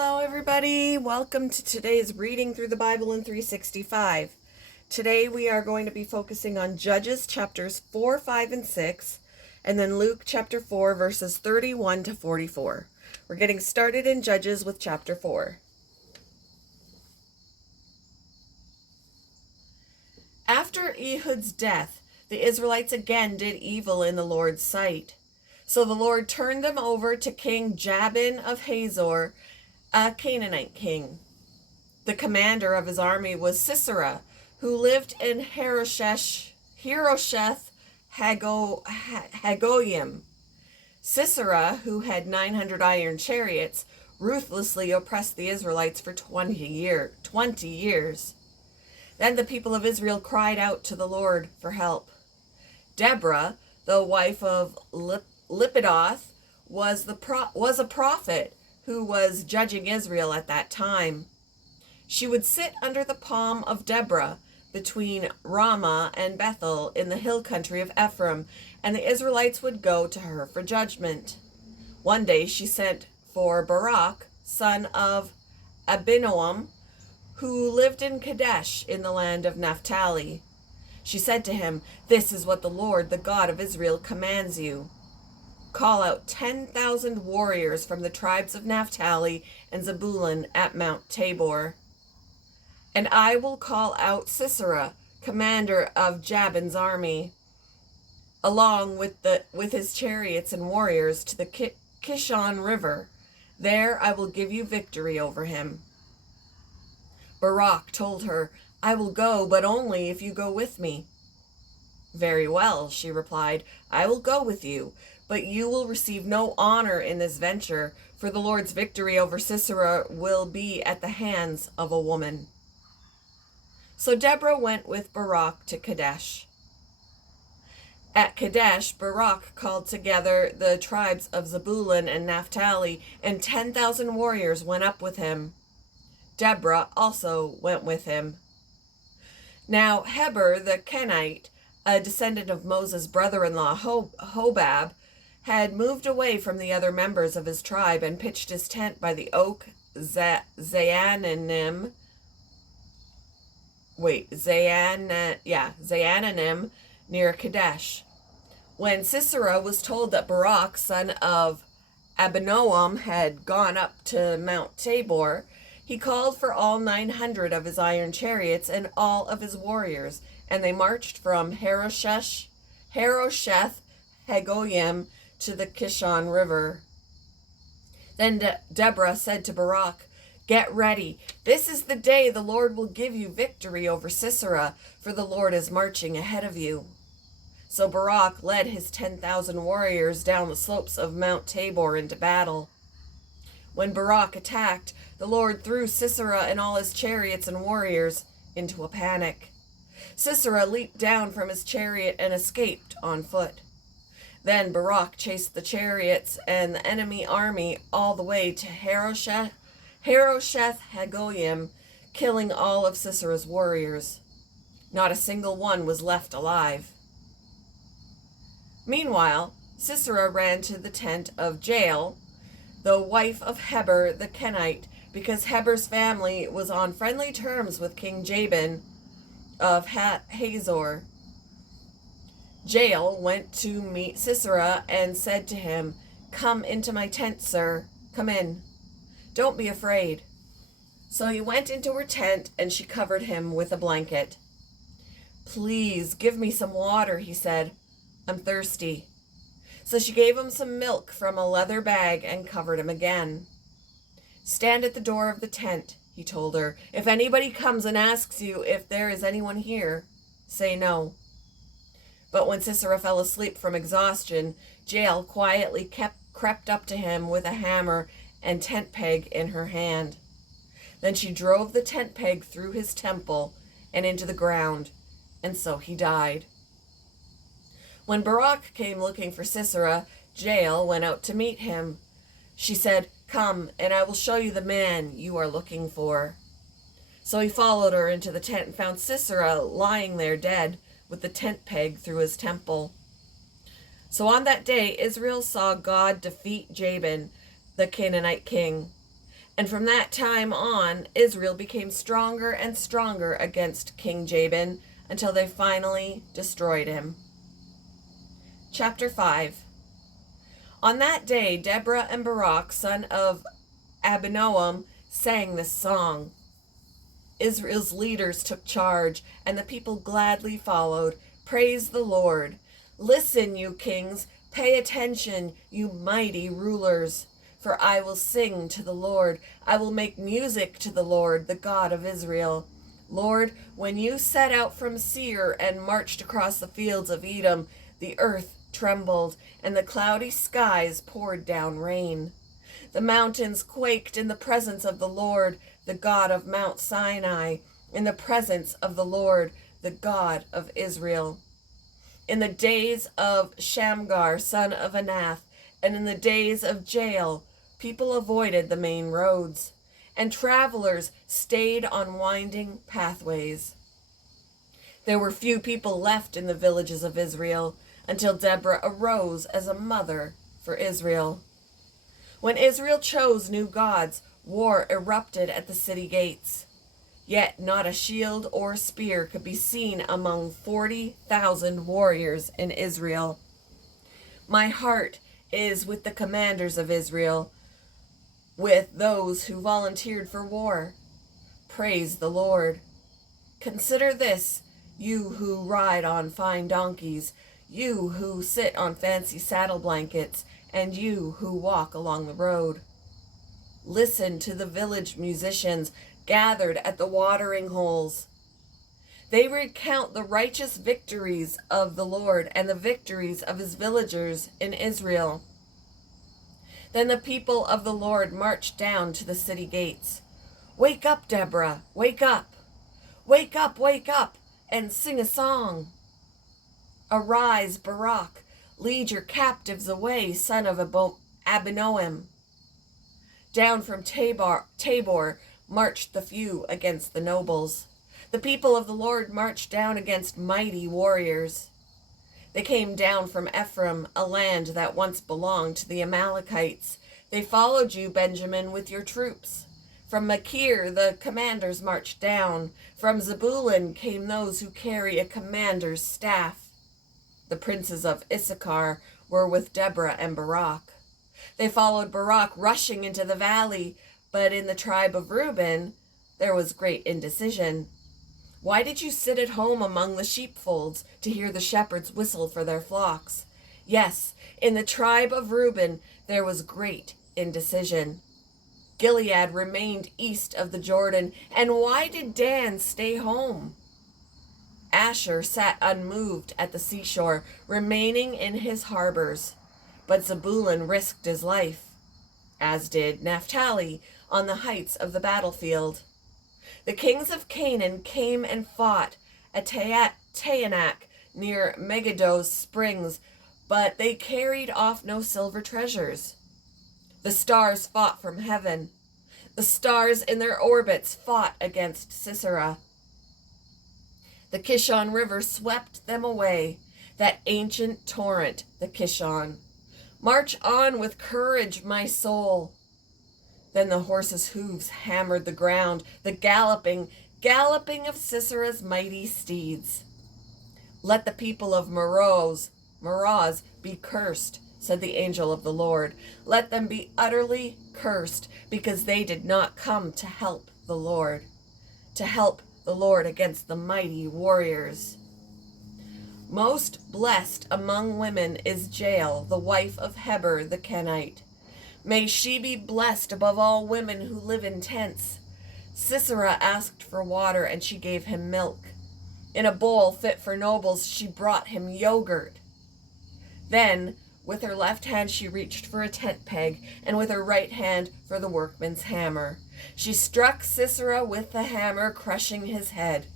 Hello, everybody. Welcome to today's reading through the Bible in 365. Today we are going to be focusing on Judges chapters 4, 5, and 6, and then Luke chapter 4, verses 31 to 44. We're getting started in Judges with chapter 4. After Ehud's death, the Israelites again did evil in the Lord's sight. So the Lord turned them over to King Jabin of Hazor, a Canaanite king. The commander of his army was Sisera, who lived in Harosheth Hagoyim. Sisera, who had 900 iron chariots, ruthlessly oppressed the Israelites for 20 years. Then the people of Israel cried out to the Lord for help. Deborah, the wife of Lapidoth, was a prophet who was judging Israel at that time. She would sit under the palm of Deborah between Ramah and Bethel in the hill country of Ephraim, and the Israelites would go to her for judgment. One day she sent for Barak, son of Abinoam, who lived in Kadesh in the land of Naphtali. She said to him, "This is what the Lord, the God of Israel, commands you. Call out 10,000 warriors from the tribes of Naphtali and Zebulun at Mount Tabor. And I will call out Sisera, commander of Jabin's army, along with his chariots and warriors to the Kishon River. There I will give you victory over him." Barak told her, "I will go, but only if you go with me." "Very well," she replied, "I will go with you, but you will receive no honor in this venture, for the Lord's victory over Sisera will be at the hands of a woman." So Deborah went with Barak to Kadesh. At Kadesh, Barak called together the tribes of Zebulun and Naphtali, and 10,000 warriors went up with him. Deborah also went with him. Now Heber the Kenite, a descendant of Moses' brother-in-law Hobab, had moved away from the other members of his tribe and pitched his tent by the oak Zaananim near Kadesh. When Sisera was told that Barak, son of Abinoam, had gone up to Mount Tabor, he called for all 900 of his iron chariots and all of his warriors, and they marched from Harosheth Hagoyim to the Kishon River. Then Deborah said to Barak, "Get ready. This is the day the Lord will give you victory over Sisera, for the Lord is marching ahead of you." So Barak led his 10,000 warriors down the slopes of Mount Tabor into battle. When Barak attacked, the Lord threw Sisera and all his chariots and warriors into a panic. Sisera leaped down from his chariot and escaped on foot. Then Barak chased the chariots and the enemy army all the way to Harosheth Hagoyim, killing all of Sisera's warriors. Not a single one was left alive. Meanwhile, Sisera ran to the tent of Jael, the wife of Heber the Kenite, because Heber's family was on friendly terms with King Jabin of Hazor. Jael went to meet Sisera and said to him, "Come into my tent, sir. Come in. Don't be afraid." So he went into her tent, and she covered him with a blanket. "Please give me some water," he said. "I'm thirsty." So she gave him some milk from a leather bag and covered him again. "Stand at the door of the tent," he told her. "If anybody comes and asks you if there is anyone here, say no." But when Sisera fell asleep from exhaustion, Jael quietly crept up to him with a hammer and tent peg in her hand. Then she drove the tent peg through his temple and into the ground, and so he died. When Barak came looking for Sisera, Jael went out to meet him. She said, "Come, and I will show you the man you are looking for." So he followed her into the tent and found Sisera lying there dead, with the tent peg through his temple. So on that day, Israel saw God defeat Jabin, the Canaanite king. And from that time on, Israel became stronger and stronger against King Jabin until they finally destroyed him. Chapter 5. On that day, Deborah and Barak, son of Abinoam, sang this song. Israel's leaders took charge, and the people gladly followed. Praise the Lord. Listen, you kings. Pay attention, you mighty rulers. For I will sing to the Lord. I will make music to the Lord, the God of Israel. Lord, when you set out from Seir and marched across the fields of Edom, the earth trembled, and the cloudy skies poured down rain. The mountains quaked in the presence of the Lord, the God of Mount Sinai, in the presence of the Lord, the God of Israel. In the days of Shamgar, son of Anath, and in the days of Jael, people avoided the main roads, and travelers stayed on winding pathways. There were few people left in the villages of Israel until Deborah arose as a mother for Israel. When Israel chose new gods, war erupted at the city gates. Yet not a shield or spear could be seen among 40,000 warriors in Israel. My heart is with the commanders of Israel, with those who volunteered for war. Praise the Lord. Consider this, you who ride on fine donkeys, you who sit on fancy saddle blankets, and you who walk along the road. Listen to the village musicians gathered at the watering holes. They recount the righteous victories of the Lord and the victories of his villagers in Israel. Then the people of the Lord marched down to the city gates. Wake up, Deborah, wake up! Wake up, and sing a song. Arise, Barak, lead your captives away, son of Abinoam. Down from Tabor marched the few against the nobles. The people of the Lord marched down against mighty warriors. They came down from Ephraim, a land that once belonged to the Amalekites. They followed you, Benjamin, with your troops. From Machir the commanders marched down. From Zebulun came those who carry a commander's staff. The princes of Issachar were with Deborah and Barak. They followed Barak rushing into the valley, but in the tribe of Reuben there was great indecision. Why did you sit at home among the sheepfolds to hear the shepherds whistle for their flocks? Yes, in the tribe of Reuben there was great indecision. Gilead remained east of the Jordan, and why did Dan stay home? Asher sat unmoved at the seashore, remaining in his harbors, but Zebulun risked his life, as did Naphtali on the heights of the battlefield. The kings of Canaan came and fought at Taanach near Megiddo's springs, but they carried off no silver treasures. The stars fought from heaven. The stars in their orbits fought against Sisera. The Kishon River swept them away, that ancient torrent, the Kishon. March on with courage, my soul. Then the horses' hooves hammered the ground, the galloping of Sisera's mighty steeds. Let the people of Meroz be cursed, said the angel of the Lord. Let them be utterly cursed, because they did not come to help the Lord against the mighty warriors. Most blessed among women is Jael, the wife of Heber the Kenite. May she be blessed above all women who live in tents. Sisera asked for water, and she gave him milk. In a bowl fit for nobles, she brought him yogurt. Then, with her left hand she reached for a tent peg, and with her right hand for the workman's hammer. She struck Sisera with the hammer, crushing his head.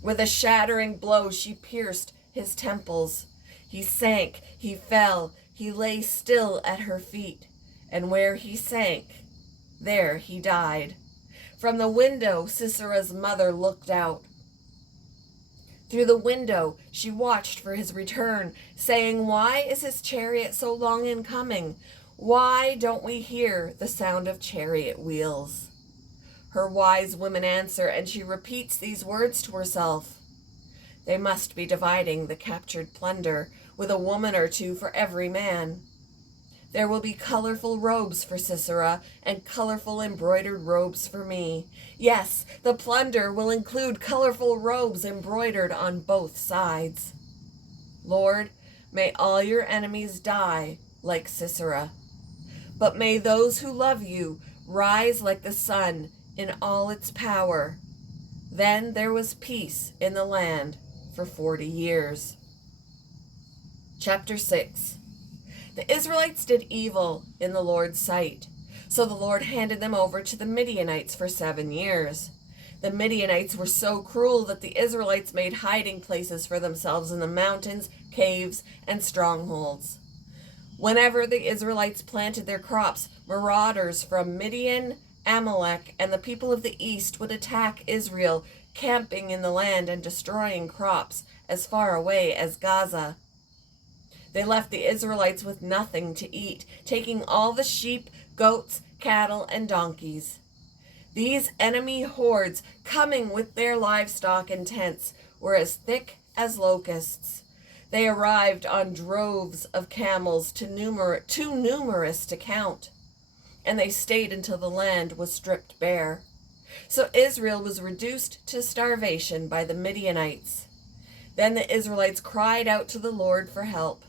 With a shattering blow she pierced his temples. He sank, he fell, he lay still at her feet, and where he sank, there he died. From the window Sisera's mother looked out. Through the window she watched for his return, saying, "Why is his chariot so long in coming? Why don't we hear the sound of chariot wheels? Her wise women answer, and she repeats these words to herself. They must be dividing the captured plunder, with a woman or two for every man. There will be colorful robes for Sisera and colorful embroidered robes for me. Yes, the plunder will include colorful robes embroidered on both sides. Lord, may all your enemies die like Sisera. But may those who love you rise like the sun in all its power. Then there was peace in the land for 40 years. Chapter 6. The Israelites did evil in the Lord's sight, so the Lord handed them over to the Midianites for 7 years. The Midianites were so cruel that the Israelites made hiding places for themselves in the mountains, caves, and strongholds. Whenever the Israelites planted their crops, marauders from Midian, Amalek, and the people of the east would attack Israel, camping in the land and destroying crops as far away as Gaza. They left the Israelites with nothing to eat, taking all the sheep, goats, cattle, and donkeys. These enemy hordes, coming with their livestock and tents, were as thick as locusts. They arrived on droves of camels too numerous to count, and they stayed until the land was stripped bare. So Israel was reduced to starvation by the Midianites. Then the Israelites cried out to the Lord for help.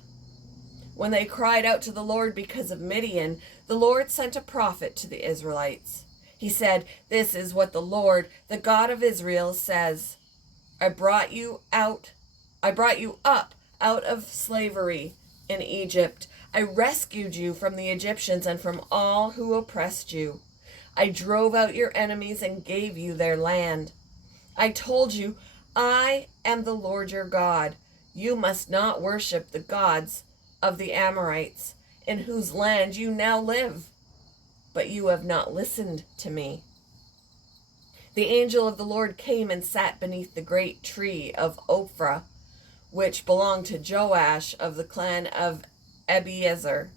When they cried out to the Lord because of Midian, the Lord sent a prophet to the Israelites. He said, "This is what the Lord, the God of Israel, says. I brought you up out of slavery in Egypt. I rescued you from the Egyptians and from all who oppressed you. I drove out your enemies and gave you their land. I told you, I am the Lord your God. You must not worship the gods of the Amorites, in whose land you now live. But you have not listened to me." The angel of the Lord came and sat beneath the great tree of Ophrah, which belonged to Joash of the clan of Abiezer.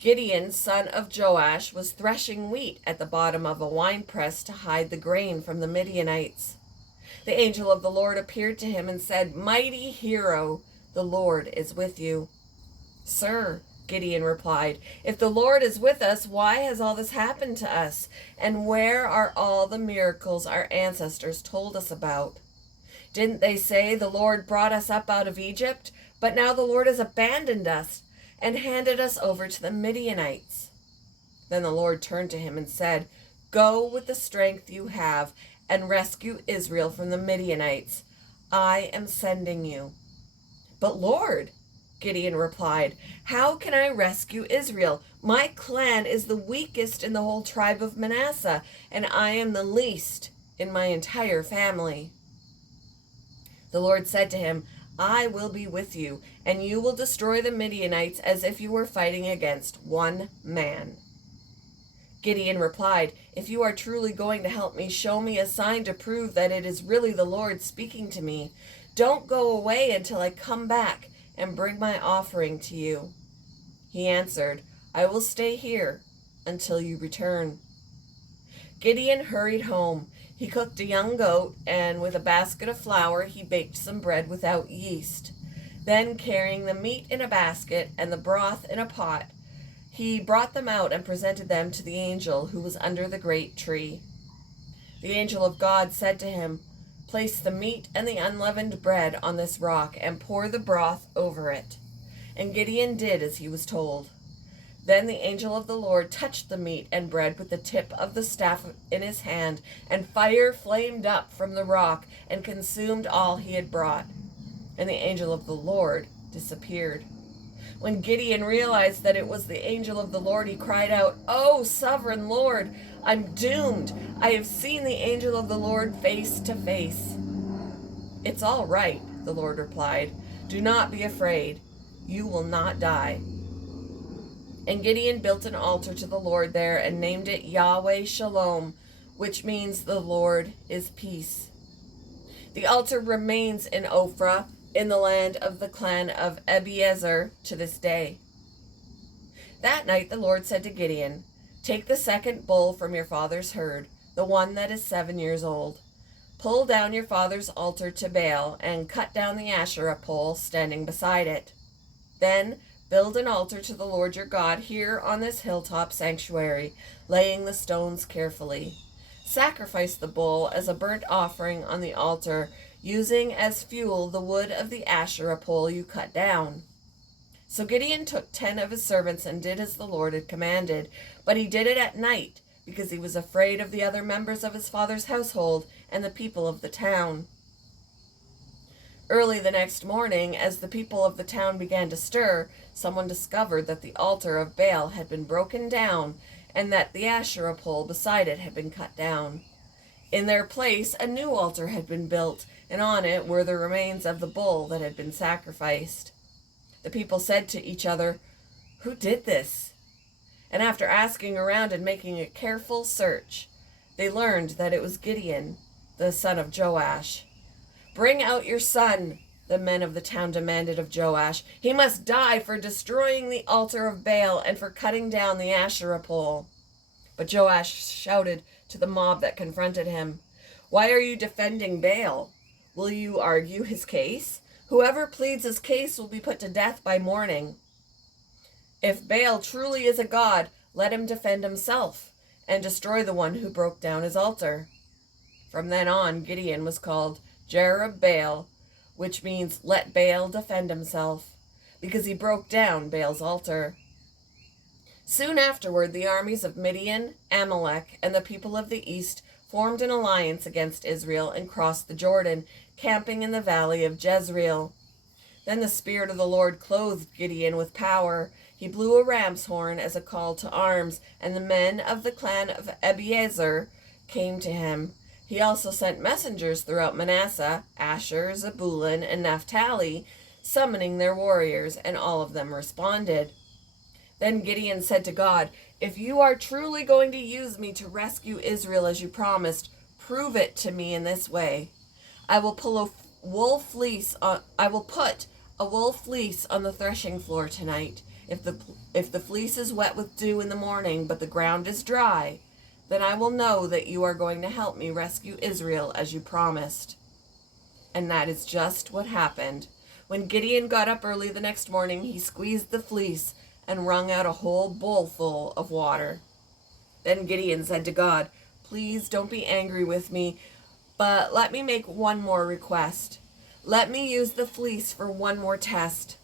Gideon, son of Joash, was threshing wheat at the bottom of a winepress to hide the grain from the Midianites. The angel of the Lord appeared to him and said, "Mighty hero, the Lord is with you." "Sir," Gideon replied, "if the Lord is with us, why has all this happened to us? And where are all the miracles our ancestors told us about? Didn't they say the Lord brought us up out of Egypt? But now the Lord has abandoned us and handed us over to the Midianites." Then the Lord turned to him and said, "Go with the strength you have and rescue Israel from the Midianites. I am sending you." "But Lord," Gideon replied, "how can I rescue Israel? My clan is the weakest in the whole tribe of Manasseh, and I am the least in my entire family." The Lord said to him, "I will be with you, and you will destroy the Midianites as if you were fighting against one man." Gideon replied, "If you are truly going to help me, show me a sign to prove that it is really the Lord speaking to me. Don't go away until I come back and bring my offering to you." He answered, "I will stay here until you return." Gideon hurried home. He cooked a young goat, and with a basket of flour, he baked some bread without yeast. Then, carrying the meat in a basket and the broth in a pot, he brought them out and presented them to the angel who was under the great tree. The angel of God said to him, "Place the meat and the unleavened bread on this rock and pour the broth over it." And Gideon did as he was told. Then the angel of the Lord touched the meat and bread with the tip of the staff in his hand, and fire flamed up from the rock and consumed all he had brought. And the angel of the Lord disappeared. When Gideon realized that it was the angel of the Lord, he cried out, "Oh, sovereign Lord, I'm doomed. I have seen the angel of the Lord face to face." "It's all right," the Lord replied. "Do not be afraid. You will not die." And Gideon built an altar to the Lord there and named it Yahweh Shalom, which means the Lord is peace. The altar remains in Ophrah, in the land of the clan of Abiezer, to this day. That night the Lord said to Gideon, "Take the second bull from your father's herd, the one that is 7 years old. Pull down your father's altar to Baal and cut down the Asherah pole standing beside it. Then build an altar to the Lord your God here on this hilltop sanctuary, laying the stones carefully. Sacrifice the bull as a burnt offering on the altar, using as fuel the wood of the Asherah pole you cut down." So Gideon took 10 of his servants and did as the Lord had commanded, but he did it at night, because he was afraid of the other members of his father's household and the people of the town. Early the next morning, as the people of the town began to stir, someone discovered that the altar of Baal had been broken down and that the Asherah pole beside it had been cut down. In their place, a new altar had been built, and on it were the remains of the bull that had been sacrificed. The people said to each other, "Who did this?" And after asking around and making a careful search, they learned that it was Gideon, the son of Joash. "Bring out your son," the men of the town demanded of Joash. "He must die for destroying the altar of Baal and for cutting down the Asherah pole." But Joash shouted to the mob that confronted him, "Why are you defending Baal? Will you argue his case? Whoever pleads his case will be put to death by morning. If Baal truly is a god, let him defend himself and destroy the one who broke down his altar." From then on, Gideon was called Jerubbaal, which means "let Baal defend himself," because he broke down Baal's altar. Soon afterward, the armies of Midian, Amalek, and the people of the east formed an alliance against Israel and crossed the Jordan, camping in the valley of Jezreel. Then the Spirit of the Lord clothed Gideon with power. He blew a ram's horn as a call to arms, and the men of the clan of Abiezer came to him. He also sent messengers throughout Manasseh, Asher, Zebulun, and Naphtali, summoning their warriors, and all of them responded. Then Gideon said to God, "If you are truly going to use me to rescue Israel as you promised, prove it to me in this way. I will put a wool fleece on the threshing floor tonight. If the fleece is wet with dew in the morning, but the ground is dry, then I will know that you are going to help me rescue Israel as you promised." And that is just what happened. When Gideon got up early the next morning, he squeezed the fleece and wrung out a whole bowlful of water. Then Gideon said to God, "Please don't be angry with me, but let me make one more request. Let me use the fleece for one more test.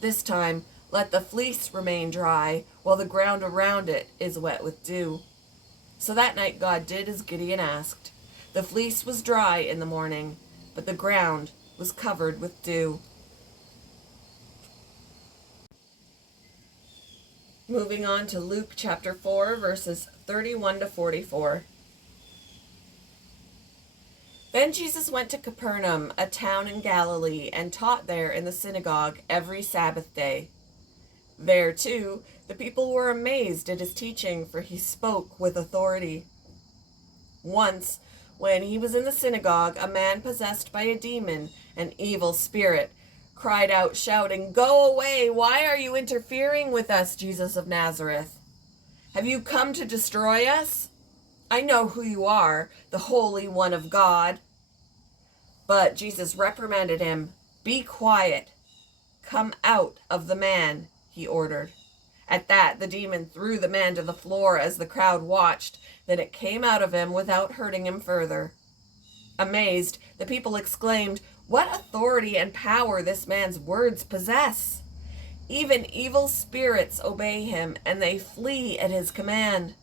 This time, let the fleece remain dry while the ground around it is wet with dew." So that night God did as Gideon asked. The fleece was dry in the morning, but the ground was covered with dew. Moving on to Luke chapter 4, verses 31 to 44. Then Jesus went to Capernaum, a town in Galilee, and taught there in the synagogue every Sabbath day. There, too, the people were amazed at his teaching, for he spoke with authority. Once, when he was in the synagogue, a man possessed by a demon, an evil spirit, cried out, shouting, "Go away! Why are you interfering with us, Jesus of Nazareth? Have you come to destroy us? I know who you are, the Holy One of God." But Jesus reprimanded him. "Be quiet. Come out of the man," he ordered. At that, the demon threw the man to the floor as the crowd watched. Then it came out of him without hurting him further. Amazed, the people exclaimed, "What authority and power this man's words possess! Even evil spirits obey him, and they flee at his command."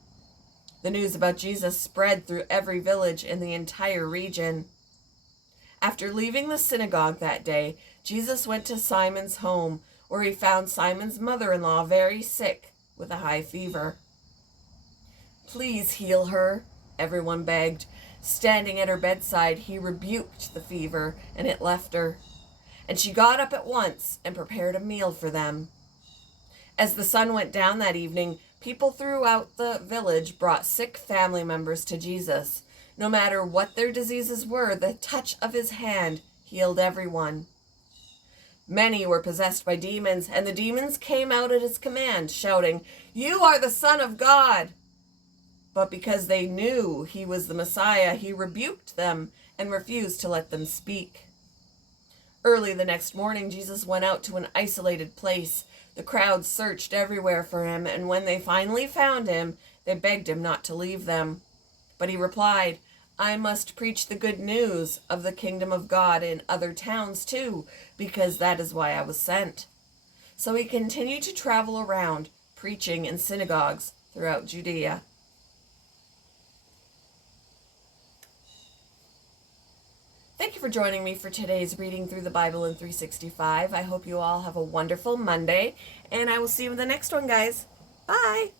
The news about Jesus spread through every village in the entire region. After leaving the synagogue that day, Jesus went to Simon's home, where he found Simon's mother-in-law very sick with a high fever. "Please heal her," everyone begged. Standing at her bedside, he rebuked the fever, and it left her. And she got up at once and prepared a meal for them. As the sun went down that evening, people throughout the village brought sick family members to Jesus. No matter what their diseases were, the touch of his hand healed everyone. Many were possessed by demons, and the demons came out at his command, shouting, "You are the Son of God!" But because they knew he was the Messiah, he rebuked them and refused to let them speak. Early the next morning, Jesus went out to an isolated place. The crowd searched everywhere for him, and when they finally found him, they begged him not to leave them. But he replied, "I must preach the good news of the kingdom of God in other towns too, because that is why I was sent." So he continued to travel around, preaching in synagogues throughout Judea. Thank you for joining me for today's reading through the Bible in 365. I hope you all have a wonderful Monday, and I will see you in the next one, guys. Bye!